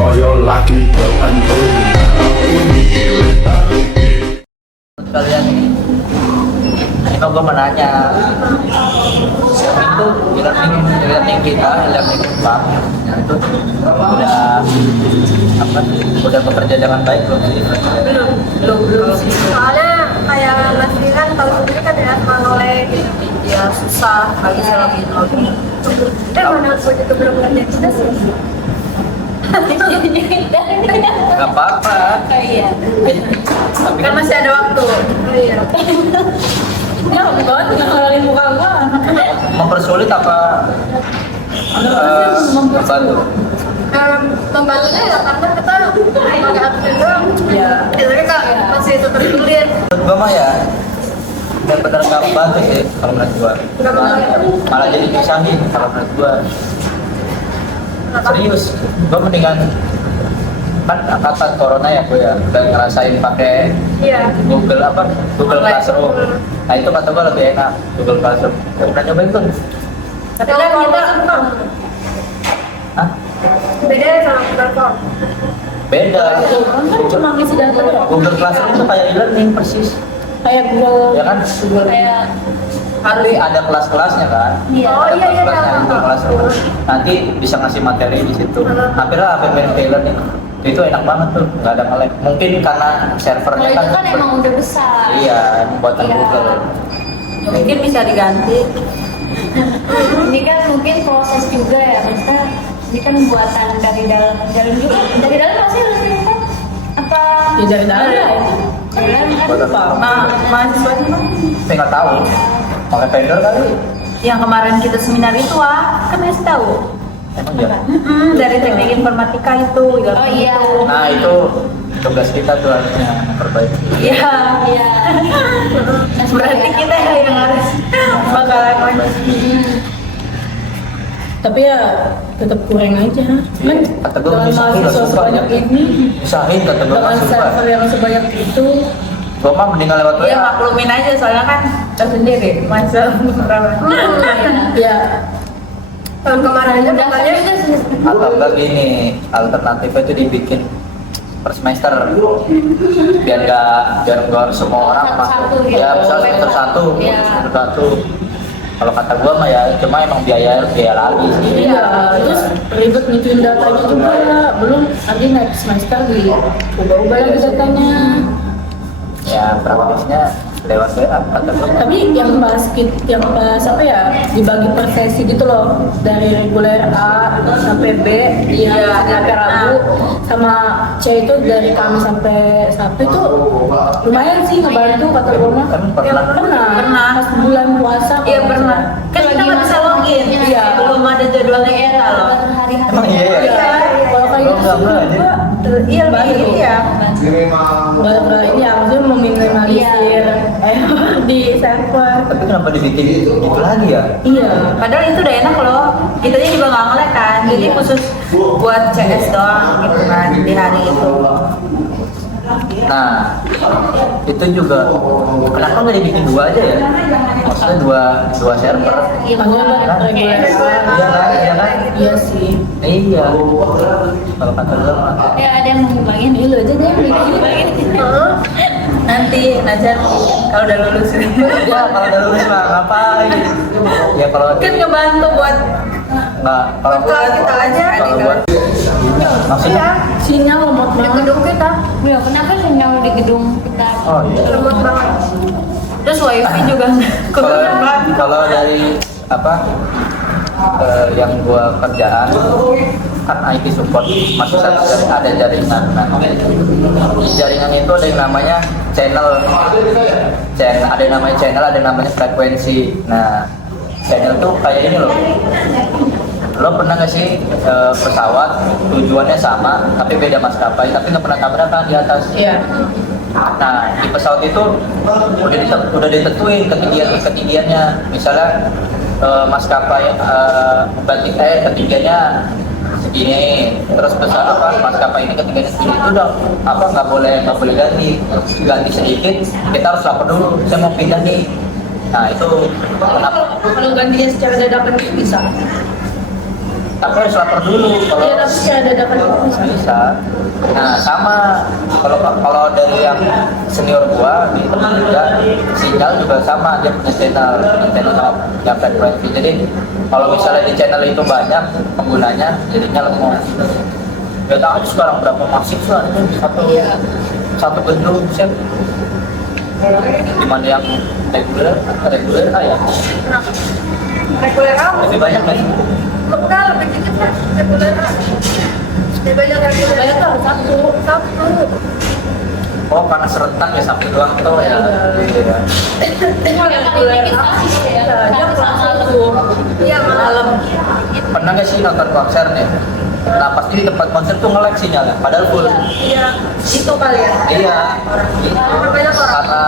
kaya laki terantun. Kalian ini emang gue menanya itu e-learning kita e-learning bank itu udah apa udah bekerja dengan baik belum sih? belum sih, soalnya kayak Mas kan tahu sendiri kan ya, oleh ya susah bagi saya login mana buat itu belum ngerti kita sih. Gak apa-apa. Iya, Tapi kan masih ada waktu. Iya. Ya, banget ngehalangin muka gua. mempersulit apa membantu? Membantunya ya karena kita pakai absen doang. Ya. Jadi kak masih tetap sulit. Menurut gue mah ya benar-benar gak membantu sih kalau menurut gue. Nggak membantu. Malah jadi pisahin kalau menurut gue. Serius, gue mendingan kan angkatan corona ya gue ya udah ngerasain pakai Iya. Google Classroom. Nah itu kata gue lebih enak Google Classroom. Gak pernah nyobain tuh. Tapi kan kita Hah? beda sama Google Form. Beda. Kan cuma ngisi data ya. Google Classroom itu kayak e-learning persis. Kayak Google. Ya kan? Kayak Tapi ada kelas-kelasnya kan? Iya. Oh Ada iya iya kelas-kelasnya tahu. Google Classroom. Nanti bisa ngasih materi di situ. Hampir mirip e-learning. Itu enak banget tuh, nggak ada nge-lag. Mungkin karena servernya Kalau itu kan emang udah besar. Iya, buatan Iya. Google. Mungkin bisa diganti. Ini kan mungkin proses juga ya, maksudnya ini kan buatan dari dalam juga. Dari dalam masih harus kan? Apa? Ya dari dalam. Dari dalam kan? Buatan Mahasiswanya mah Saya nggak tahu. Pakai vendor kali? yang kemarin kita seminar itu kan masih tahu. Emang ya? Dari teknik informatika itu. Oh iya. Nah itu tugas kita tuh harusnya memperbaiki. Iya. Iya. Berarti kita yang harus bakalan Tapi ya tetap kurang aja. Kan Kata gue dengan nyusahin mahasiswa sebanyak ini, Nyusahin kata gue dengan masuk server yang sebanyak itu, Gue mah mendingan lewat ya WA. maklumin aja soalnya kan tersendiri masa berapa. ya Tahun kemarin aja katanya Atau enggak gini, alternatifnya itu dibikin per semester biar nggak semua orang Satu-satu masuk. gitu. Ya misal semester satu, Iya. semester satu. Kalau kata gua mah ya cuma emang biaya lagi sih. iya terus ribet ngituin datanya juga, belum nanti next semester di ubah-ubah lagi datanya. Ya praktisnya lewat WA kata gua. Tapi yang pas apa ya, dibagi per sesi gitu loh, dari reguler A sampai B, Iya, sampai Rabu, sama C itu dari Kamis sampai Sabtu itu lumayan sih ngebantu kata gue mah. Kan pernah. Pernah pas bulan puasa. iya kalau pernah. misalnya. Kan kita nggak bisa login. Iya. Belum ada jadwalnya kita loh. Hari-hari. Emang iya ya? Iya, kalau kayak Belum gitu sih nggak gua Iya lebih ini ya. ini ya maksudnya meminimalisir di server. Tapi kenapa dibikin gitu lagi ya? Iya. Padahal itu udah enak loh. Kitanya juga nggak nge-lag kan. Jadi khusus buat CS doang gitu kan di hari itu. Nah, itu juga kenapa nggak dibikin dua aja ya? Maksudnya dua server. Iya, Maksudnya buat Kan? reguler. Iya kan? Iya kan? Iya sih. Iya. Kalau kata gua mah. ya ada yang mau ngembangin dulu aja deh, ngembangin. Nanti Najar kalau udah lulus. Ya kalau udah lulus mah ngapain? Ya kalau Kan ngebantu buat nggak kalau kelas kita aja. kalau buat maksudnya Sinyal lemot Di banget. gedung kita Ya, kenapa sinyal di gedung kita? oh iya. lemot banget. Terus wifi juga Kalau kurang banget. kalau dari apa yang gua kerjaan kan IT support masuk satu ada jaringan. Nah, jaringan itu ada yang namanya channel, ada yang namanya channel, ada yang namanya frekuensi. Nah, channel tuh kayak ini loh. Lo pernah nggak sih pesawat tujuannya sama tapi beda maskapai tapi nggak pernah tabrakan di atas? Iya. Nah, di pesawat itu udah ditentuin ketinggiannya. Misalnya maskapai ketinggiannya segini, terus maskapai ini ketinggiannya segini, itu udah nggak boleh ganti sedikit. Kita harus lapor dulu, saya mau pindah nih. Nah itu kenapa? Kalau gantinya secara dadakan bisa. Tapi harus lapor dulu kalau Iya, tapi kayak ada dapat itu bisa. bisa. Nah sama kalau dari yang senior gua di teman juga sinyal juga sama, dia punya channel sama punya frekuensi. Jadi kalau misalnya di channel itu banyak penggunanya, jadinya lemot. Gak tahu aja sekarang berapa mahasiswa itu satu gedung set. Dimana yang reguler ya Reguler apa? lebih banyak kan? Enggak, lebih dikit lah. Reguler apa? Lebih banyak reguler. Banyak kan satu. Oh karena serentak ya Sabtu doang tuh ya. Iya. Yang paling dikit pasti ya. Satu sama malam. Iya, malam. Pernah nggak sih nonton konser nih? Nah pasti di tempat konser tuh nge-lag sinyalnya, padahal full. Iya, itu kali ya. Iya. Banyak orang. Karena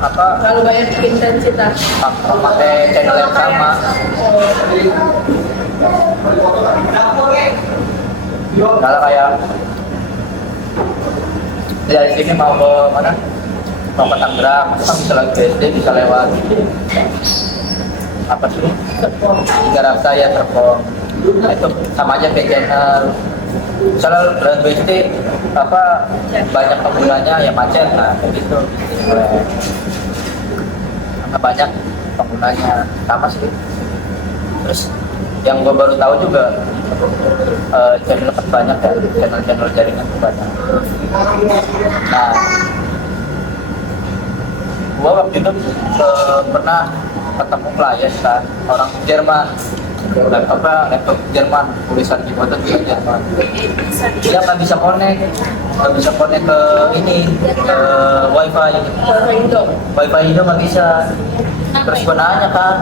apa? Kalau banyak intensitas. Memakai channel yang sama. Kalau kayak dari sini mau ke mana? Mau ke Tangerang, kan bisa lewat BSD, bisa lewat apa sih? Tiga Raksa ya Serpong. Nah, itu sama aja kayak channel. Misalnya lewat BSD apa banyak penggunanya ya macet, nah kayak gitu. Karena banyak penggunanya sama sih. Terus yang gue baru tahu juga channel banyak ya, channel jaringan banyak. Nah, gue waktu itu pernah ketemu klien kan orang Jerman, laptop Jerman, tulisan di bawah itu Jerman. Dia nggak bisa connect ke ini ke wifi Indo nggak bisa. Terus gue nanya kan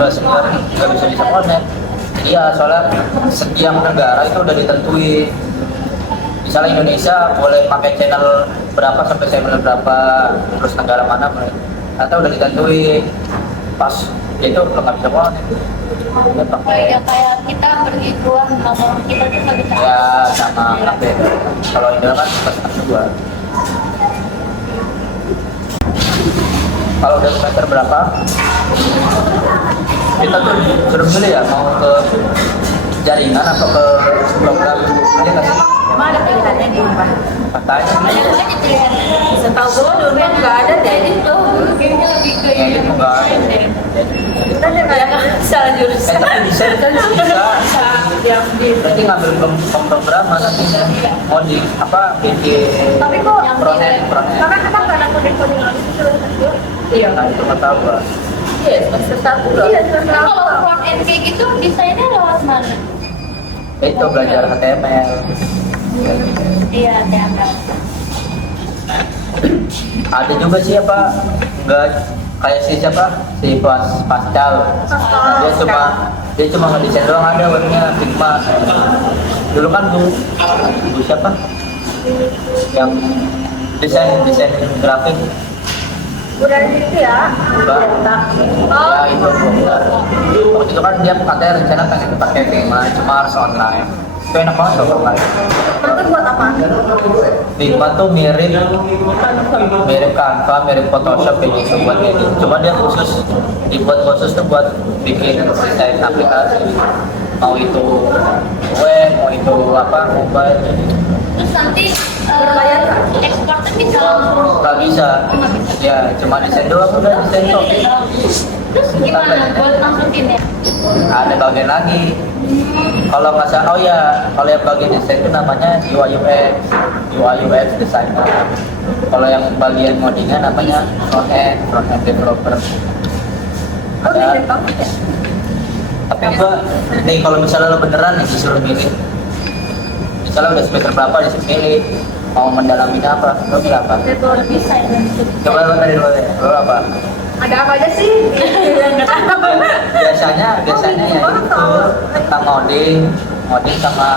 ke senior nggak bisa connect. Iya, soalnya setiap negara itu udah ditentuin. Misalnya Indonesia boleh pakai channel berapa sampai channel berapa, terus negara mana atau udah ditentuin. Pas itu lo nggak bisa connect. Dia pakai Ya kayak kita pergi keluar kalau kita tuh nggak bisa. ya sama HP. Kalau Indo kan plus dua. Kalau udah semester berapa? Kita tuh suruh milih ya mau ke jaringan atau ke program ini nggak sih? Emang ada pilihannya di rumah? Katanya Ada aja pilihan. Setahu gue dulu nggak ada deh. Itu kayaknya lebih ke ya itu enggak ada. Kita deh nggak ada. Salah jurusan. Tapi bisa bisa. Yang di Berarti ngambil pemrograman nanti mau di apa bikin Tapi kok frontend. karena kita nggak ada kode-kode lagi sih semester dua. iya. Nah itu nggak tahu lah. Iya, semester satu loh. Iya, semester Nah, kalau satu. front end kayak gitu desainnya lewat mana? Itu belajar HTML. Iya, teater. Ada juga sih apa nggak kayak si Pascal. Dia cuma ngedesain doang, ada webnya Figma. Dulu kan bu siapa yang desain grafik Udah di situ ya. ya itu waktu itu kan dia katanya rencana pengen pakai Figma cuma harus online. Itu enak banget loh online. Itu buat apa? Figma tuh mirip Canva, mirip Photoshop kayak gitu buat editing. Cuma dia dibuat khusus tuh buat bikin desain aplikasi. Mau itu web, mau itu apa, mobile. Terus nanti Berbayar nggak? ekspornya bisa langsung. Nggak bisa. Ya, cuma desain doang udah desain kok. Terus gimana buat masukin ya? Ada bagian lagi. Kalau nggak salah, oh ya, kalau yang bagian desain itu namanya UI UX designer. Kalau yang bagian codingan namanya front end developer. Oh, mirip banget ya. Tapi gua nih kalau misalnya lo beneran nih disuruh milih, misalnya udah semester berapa disuruh milih mau mendalami apa, lo milih apa? Itu desain. Coba lo dari lo apa? Ada apa aja sih? Biasanya ya itu tentang coding sama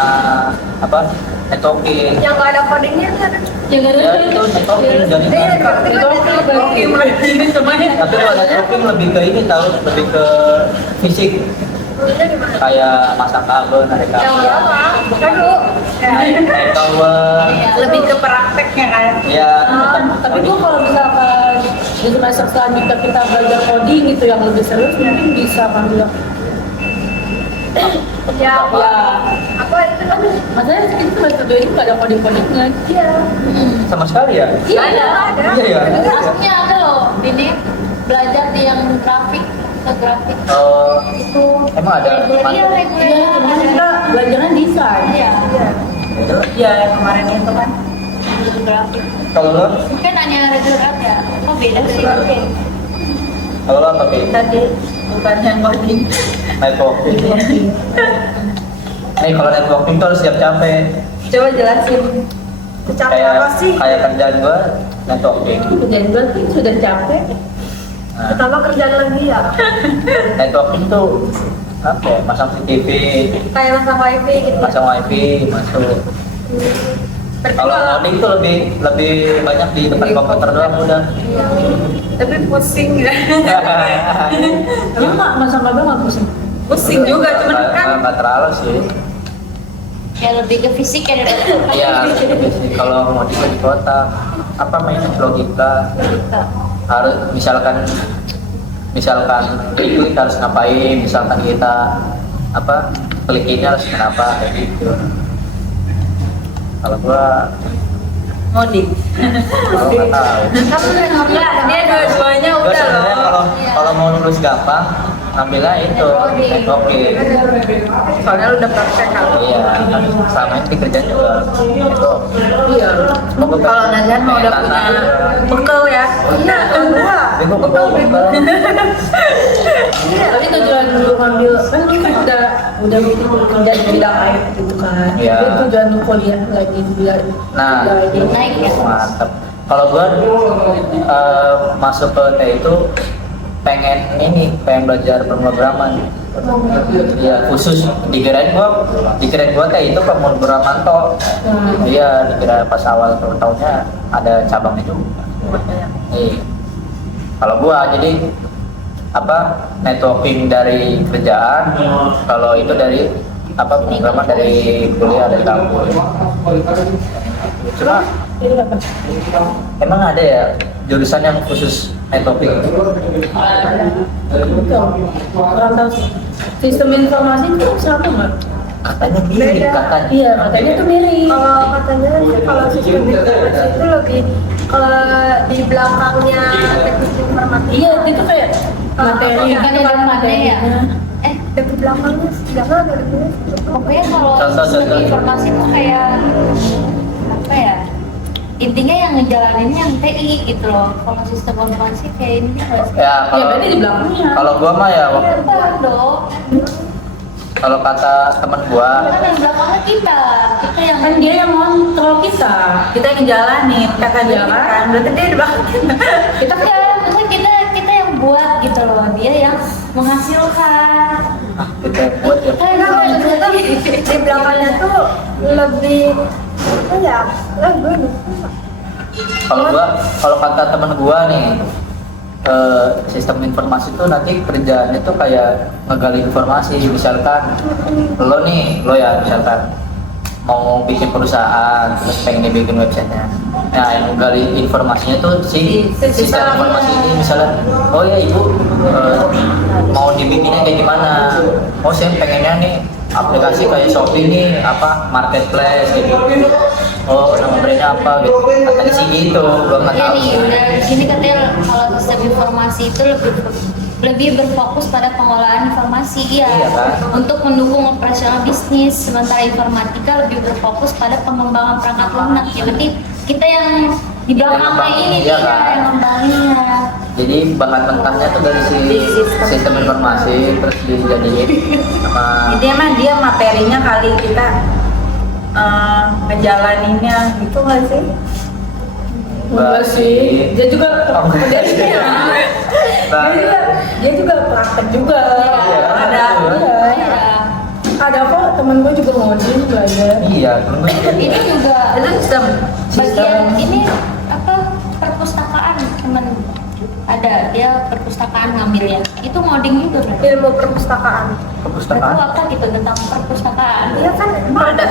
apa? Networking. Yang nggak ada codingnya tuh ada. Jangan Ya itu networking jadi. ini semuanya. Tapi kalau networking lebih ke ini tahu, lebih ke fisik. Codingnya gimana? Kayak masak kabel, narik Yang kabel. berapa? Aduh. Naik kabel. Lebih ke prakteknya kan? Ya, Tapi gua kalau misalkan di semester selanjutnya kita belajar coding gitu yang lebih serius mungkin bisa ngambil Ya, Ya, apa itu kan? masalahnya kita semester 2 ini nggak ada coding-codingan. Iya. Sama sekali ya? Iya, Ada. Iya ya. Masuknya ada loh, ini belajar di yang grafik ke grafik Oh, itu. emang ada? Iya, reguler. Iya, kemarin kita belajarnya desain. Iya, Iya. Iya, yang kemarin itu kan. grafik. Kalau lo? Mungkin hanya reguler ya. Kok beda sih? Kalau lo apa Pi? Tadi bukan yang coding. Networking. Nih kalau networking tuh harus siap capek. Coba jelasin. Capek apa sih? Kayak kerjaan gua networking. Kerjaan gue sih sudah capek. Nah, Pertama kerjaan lagi ya. networking tuh apa ya? Masang CCTV, Kayak masang wifi gitu. masang wifi, masuk. Kalau coding tuh lebih banyak di depan komputer doang udah. Tapi pusing ya. Emang masa kabel nggak pusing? Pusing juga, cuman kan Nggak terlalu sih. Ya lebih ke fisik ya daripada Iya, kalau mau di kota apa main logika harus misalkan klik harus ngapain, misalkan kita apa klik ini harus kenapa kayak gitu. Kalau gua Ngoding. kalau nggak tahu. kamu udah ngambil dia dua-duanya Gua udah sebenarnya loh. kalau mau lulus gampang ngambilnya itu networking. Soalnya lu udah praktek kan. Iya, sama ini kerjaan juga itu. Iya. Kalau Nazan mau udah punya bekal ya. Iya, gua. Dia gua bekal. Tapi tujuan lu ngambil kan lu kan udah kerja di bidang IT gitu kan. Iya. Itu tujuan lu kuliah lagi di bidang Nah, naik ya. mantap. Kalau gua masuk ke T itu pengen belajar pemrograman. Iya, khusus dikirain gua T itu pemrograman toh. Iya, dikira pas awal tahunnya ada cabang itu. Iya. Kalau gua jadi apa networking dari kerjaan, kalau itu dari apa pemrograman dari kuliah dari kampus. Cuma emang ada ya jurusan yang khusus networking? Betul. Orang tahu sih. Sistem informasi itu sama nggak? Katanya mirip katanya. Iya, katanya tuh mirip. Kalau katanya sih kalau sistem informasi itu lebih kalau di belakangnya teknik informasi. Iya, itu kayak materi bukan itu yang kan mana ya? materinya. Di belakangnya jangan ada di sini. Pokoknya kalau Contoh. sistem informasi itu kayak apa ya? Intinya yang ngejalaninnya yang TI gitu loh. Kalau sistem informasi kayak ini nggak sih? Ya Ya berarti di belakangnya. kalau gua mah ya Bukan dong. kalau kata teman gua Kan yang belakangnya kita yang Kan dia yang ngontrol kita. Kita yang jalanin, kata dia kan. Berarti dia di belakang kita. kita kan maksudnya kita yang buat gitu loh. Dia yang menghasilkan. kita buat ya. Kita yang Ternyata di belakangnya tuh lebih apa ya? Gue lupa. Kalau kata teman gua nih sistem informasi itu nanti kerjaannya tuh kayak ngegali informasi. Misalkan lo ya misalkan mau bikin perusahaan terus pengen bikin websitenya, nah yang gali informasinya tuh si sistem informasi ini. Misalnya oh ya ibu mau dibikinnya kayak gimana, oh saya pengennya nih aplikasi kayak Shopee nih apa marketplace gitu, oh nama brandnya apa gitu, katanya sih gitu. Gua nggak ya tahu nih, udah di sini katanya kalau sistem informasi itu lebih berfokus pada pengolahan informasi Iya kan? untuk mendukung operasional bisnis, sementara informatika lebih berfokus pada pengembangan perangkat lunak. Ya berarti kita yang di belakangnya ini Iya dia kan? yang ngembanginnya. Jadi bahan mentahnya tuh dari si sistem informasi terus dijadiin sama Jadi emang dia materinya kali kita ngejalaninnya gitu nggak sih? Enggak sih. Dia juga Oh, enggak. dia juga praktek juga. Iya, Ada Iya. ada kok temen gue juga ngoding belajar. iya temen Ini juga Itu sistem bagian ini apa perpustakaan teman ada dia perpustakaan ngambilnya itu ngoding juga berarti. Ilmu perpustakaan. Itu perpustakaan. apa gitu tentang perpustakaan? Iya kan ada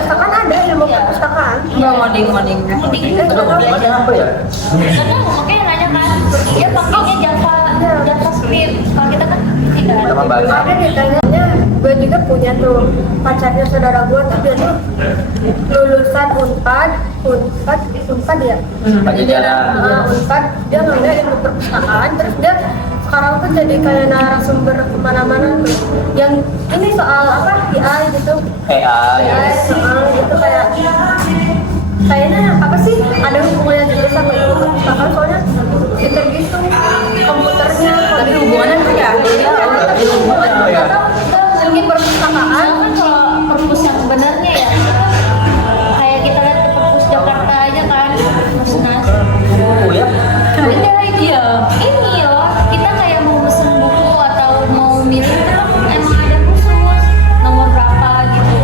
ilmu Iya. perpustakaan. nggak ngoding. Ngoding juga Aduh, belajar. namanya apa ya? Karena makanya nanya kan, dia pakainya JavaScript. Kalau kita kan tidak. Nama banyak. Ada ditanyanya gue juga punya tuh pacarnya saudara gue tuh dia tuh lulusan Unpad ya. Pajajaran. Unpad dia ngambil ilmu perpustakaan terus dia sekarang tuh jadi kayak narasumber kemana-mana tuh. Yang ini soal apa AI gitu. AI soal gitu kayak kayaknya apa sih ada hubungannya juga sama ilmu perpustakaan soalnya gitu komputernya Tapi hubungannya tuh ya, tapi hubungannya ilmu perpustakaan kan kalau perpus yang benernya ya kayak kita lihat ke perpus Jakarta aja kan Mas Nas. Oh ya. Beda itu ya. Ini loh kita kayak mau pesen buku atau mau milih itu kan emang ada khusus nomor berapa gitu.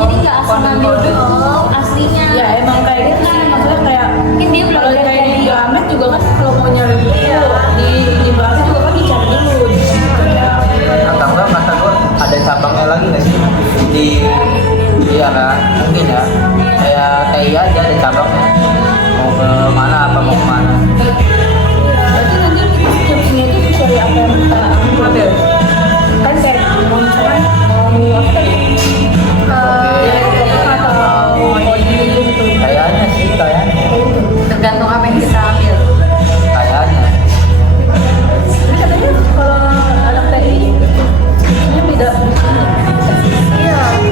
Jadi nggak asal ngambil aslinya. ya emang kayak gitu sih. Maksudnya kayak Mungkin dia kalau belajar kayak dari di Gramet juga kan kalau mau nyari buku di Gramet juga kan dicari dulu. Atau enggak kata gue ada cabangnya lagi nggak sih di iya kan mungkin ya kayak TI aja ada cabangnya mau ke mana apa mau ke mana. Berarti nanti kita skripsinya itu sesuai apa yang kita ambil. Kan kayak mau misalkan mau apa tadi? Atau coding gitu. Kayaknya sih kayaknya tergantung apa yang kita ambil. kayaknya Tapi katanya kalau anak TI skripsinya beda.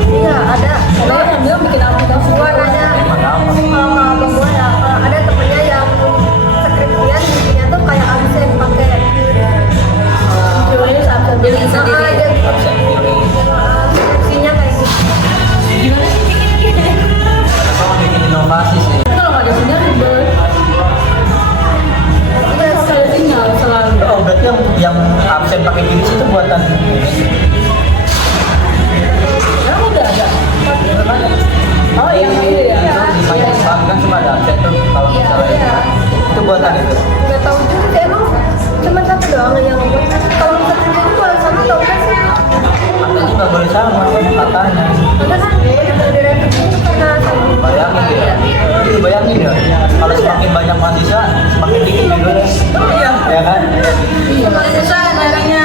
Iya ada Ada yang ambil bikin aplikasi. gua nanya ada apa kalau abang gua ya ada temennya yang skripsian bikinnya tuh kayak absen pakai Tulis apa beli sendiri. dia absen diri skripsinya kayak gitu. Gimana sih bikin? kalau bikin inovasi sih Kalau nggak ada sinyal ribet. Iya, Kalau ada sinyal selalu. oh berarti yang absen pakai jenis itu buatan ini Sekarang udah ada. Oh yang itu ya. di banyak bank kan cuma ada absen tuh kalau misalnya itu buatan itu nggak tahu juga sih emang cuma satu doang yang buat kalau skripsi itu boleh sama atau enggak sih? absen juga boleh sama katanya Ada kan yang di revisi itu karena sama bayangin ya itu bayangin ya kalau semakin banyak mahasiswa semakin dikit judulnya ya kan Susah nyarinya.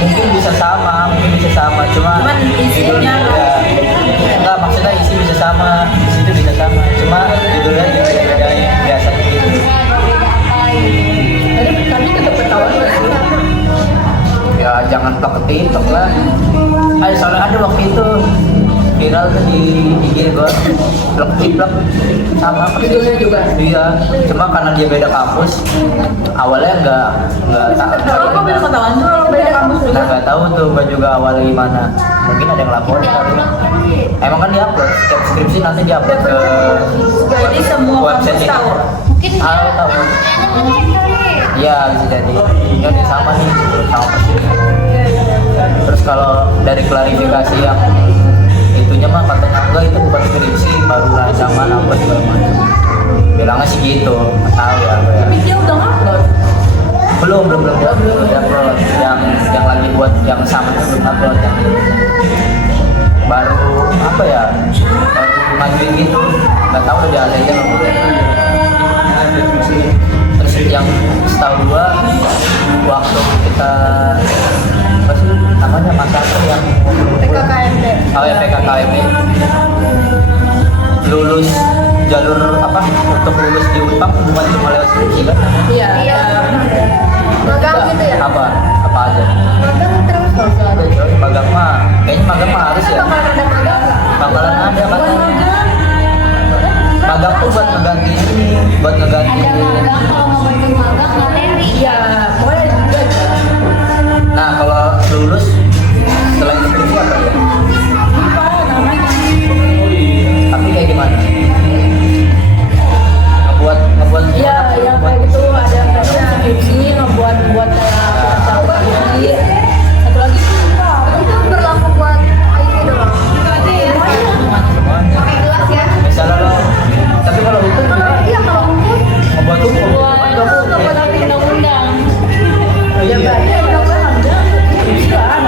mungkin bisa sama cuma Cuman isinya ya, enggak maksudnya isi bisa sama isi itu bisa sama cuma judulnya beda-bedain biasanya gitu Tapi tetap ketahuan nggak sih? ya jangan plak ke TikTok lah soalnya ada waktu itu viral tuh di IG gue plak sama persis. Judulnya juga? Iya cuma karena dia beda kampus awalnya nggak Kalau kok bisa ketahuan tuh kalau beda kampus juga. nggak tahu tuh gue juga awalnya gimana mungkin ada yang laporin kali emang kan diupload setiap skripsi nanti diupload ke Jadi semua website kampus ini. tahu. Mungkin dia Tahu. ngecek kali. Iya bisa jadi ini udah sama nih sama persis terus kalau dari klarifikasi yang itunya mah katanya enggak itu bukan skripsi baru rancangan apa segala macam bilangnya sih gitu nggak tahu ya gue ya. Tapi dia udah ngupload. belum upload yang lagi buat yang sama itu belum upload yang baru apa ya baru ngajuin gitu nggak tahu udah ada aja terus yang setahu gua waktu kita apa sih namanya masa apa yang PKKMB. oh ya PKKMB lulus jalur apa untuk lulus di Unpad bukan cuma lewat skripsi kan Iya. Iya. Magang gitu ya? apa aja Magang terus ada coy magang mah kayaknya magang mah harus ya bakalan ada magang nggak? bakalan ada katanya magang tuh buat ngeganti ini buat ngeganti Ada magang kalau mau ikut magang materi. Iya. Pokoknya juga. nah kalau lulus selain skripsi apa ya Apa namanya? tapi kayak gimana ngebuat Iya, yang kayak gitu ada kayak skripsi ngebuat kayak satu lagi. Satu lagi tuh Itu berlaku buat IT doang. semuanya Kelas ya? misalnya lo tapi kalau hukum juga Iya kalau hukum ngebuat hukum Buat undang-undang. iya ya berarti undang-undang ada skripsi lah.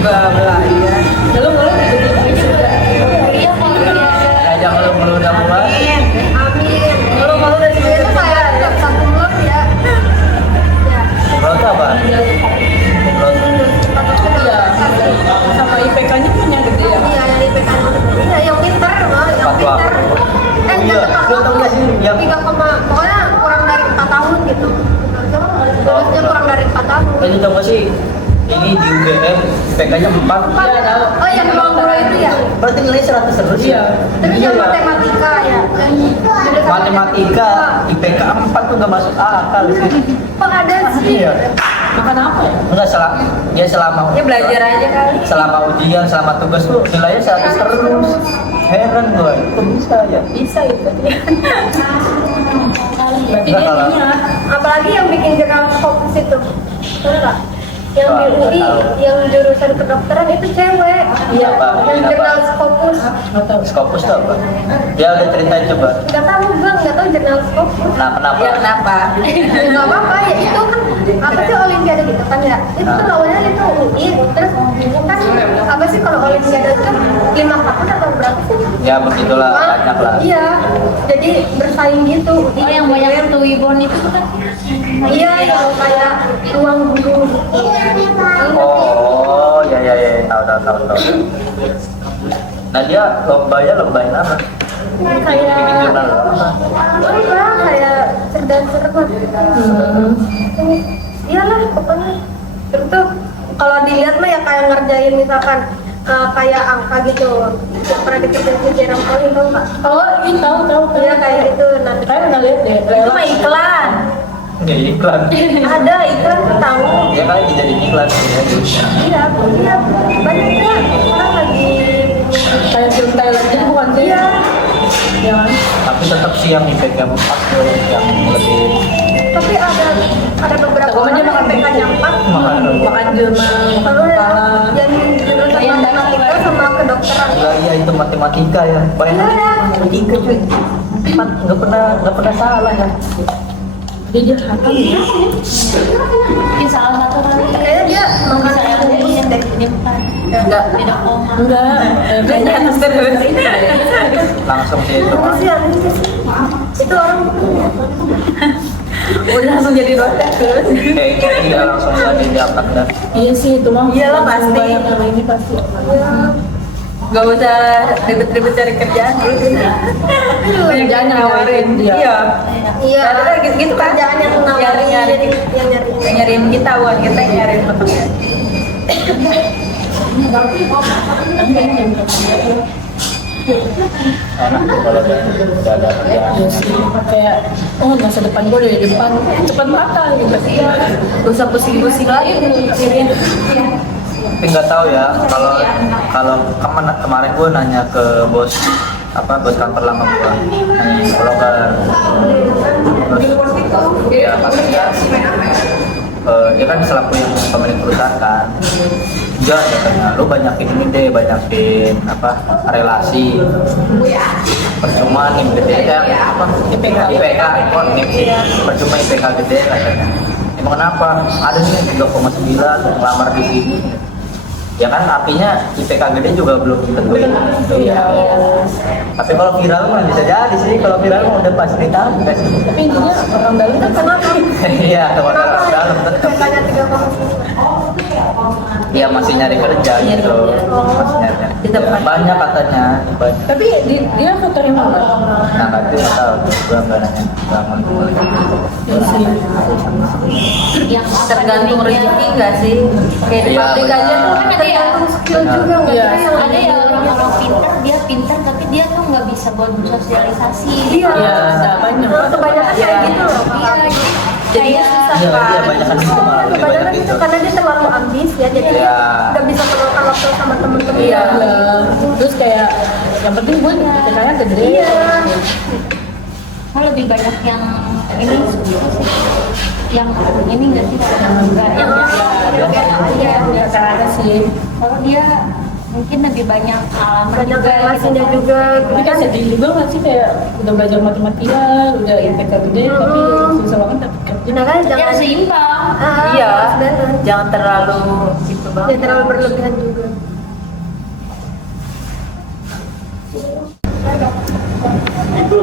juga belajar. Ngeluh-ngeluh tiba-tiba juga. Iya kalau dia ada Ajak lu udah mulai. Amin. Kalau dari semuanya itu kayak nggak bisa pulang ya. Ya. Lo tuh apa? Lo Iya. Sama IPK-nya kan yang gede ya. Iya, yang IPK iya, yang pintar loh, yang Tepat pintar. waktu. Enggak Iya, tepat lo tau nggak sih yang 3, pokoknya kurang dari 4 tahun gitu. Lulusnya kurang dari 4 tahun. Ini tau gak sih? Ini di UGM IPK-nya 4. Iya, tahu. Oh, yang ruang guru itu ya. Berarti nilai 100 terus ya? Terus Iya yang ya. matematika ya. Dan jurusan Matematika IPK 4 tuh gak masuk akal sih. Kok ada sih? Iya. Makan apa ya? Enggak dia selama Ya belajar aja kali. selama ujian, selama tugas tuh nilainya 100 terus. Heran gue, kok bisa ya? Bisa itu. Berarti Nah, dia kalau- niat. Apalagi yang bikin jurnal fokus itu. Tahu nggak? Yang di Wah, UI, nggak tahu. yang jurusan kedokteran itu cewek. Iya, Pak. Yang Kenapa? jurnal fokus. Nggak tahu. Skopus tuh apa? Dia udah ceritain coba. Nggak tahu bang, nggak tahu jurnal fokus. Nah, kenapa? Ya kenapa? Nggak apa-apa ya, itu kan apa sih olimpiade gitu kan ya? Itu tuh awalnya itu UI, terus kan apa sih kalau olimpiade itu 5 tahun atau berapa sih? Ya begitulah, banyak lah. Iya, jadi bersaing gitu. oh yang banyak itu Wibon itu kan. Iya, yang kayak ruang guru gitu. Oh, ya, tahu. Nah dia lombain apa? Bikin Kayak jurnal apa? enggak, kayak cerdas cermat. Iyalah pokoknya. Terus tuh kalau dilihat mah ya kayak ngerjain misalkan kayak angka gitu. Yang pernah dikerjain di Jerang Poli tau nggak? Oh, ini tahu. Iya kayak gitu. Nah, Saya pernah lihat deh. itu mah iklan. Ya iklan. Ada iklan tahu. Ya kali dijadiin iklan ya. Iya, banyak ya. Orang lagi Kayak film Thailand gitu bukan sih? iya. Ya kan? Tapi tetap sih yang IPK 4 tuh yang lebih Tapi ada beberapa Tapi orang dia yang makan IPK nya 4. Makan jelma, makan Kalau kepala. yang jurusan matematika sama kedokteran. iya itu matematika ya. Banyak Iya. matematika cuy. 4 nggak pernah salah ya. Dia hafal ya. Mungkin salah satu kali Kayaknya dia makan bisa yang bungkus ini deh. dia bukan Enggak. tidak koma. Enggak. Kayaknya atas terus. Langsung sih itu. Kasihan itu orang Udah langsung jadi dosen terus. Kayaknya dia langsung jadi diangkat dah. Iya sih itu mah. Iyalah, pasti. Iya. Banyak yang ini pasti. ya, Gak usah ribet-ribet cari kerjaan gitu. Kerjaan yang nawarin. Iya. iya Ada gitu kan. kerjaan yang nawarin Nyari. yang nyari Yang nyariin kita, bukan kita yang nyariin pekerjaan. Enak tuh kalau udah ada kerjaan. Iya sih, kayak oh masa depan gue udah di depan cepat mata gitu. Gak usah pusing-pusing lagi mikirin. Tapi nggak tahu ya kalau kemarin gue nanya ke bos kantor lama gue nanya kalau terus ya katanya dia kan selaku yang pemilik perusahaan kan enggak katanya lu banyakin ini deh banyakin relasi percuma nih gede ya IPK kok nih percuma IPK gede katanya emang kenapa ada nih 3,9 ngelamar di sini ya kan artinya IPK gede juga belum tentu iya. Tapi kalau viral mah bisa jadi sih kalau viral mah udah pasti tahu kan Tapi intinya orang dalam kan kenapa iya kalau orang dalam tetap IPK-nya 3,9 dia masih nyari kerja gitu masih nyari Di tempat. banyak katanya banyak Tapi dia keterima nggak? nah tapi nggak tahu gue nggak nanya nggak mau Iya sih. Yang Tergantung rezeki nggak sih? Kayak di Iya, pabrik aja tuh kan ada ya tergantung skill juga nggak Iya. sih yang ada ya orang-orang pintar dia pintar tapi dia tuh nggak bisa buat sosialisasi. iya Iya, ada banyak. kebanyakan kayak gitu loh Iya, Jadi kayak susah iya kan? iya banyak kan gitu malah lebih kebanyakan banyak itu gitu karena dia terlalu ambis ya jadi dia Iya. nggak bisa meluangkan waktu sama temen-temen Iya. Terus kayak yang penting gue IPK-nya gede. Iya. oh, lebih banyak yang ini sih yang ini nggak sih yang enggak yang Iya, ada sih. kalau dia mungkin lebih banyak pengalaman banyak juga relasinya gitu. juga. Tapi kan sedih juga nggak sih kayak udah belajar matematika, udah IPK gede, tapi susah banget dapet kerja. Nah kan Tapi jangan harus seimbang. Iya, harus balance. jangan terlalu gitu Jangan banget. terlalu berlebihan juga. Itu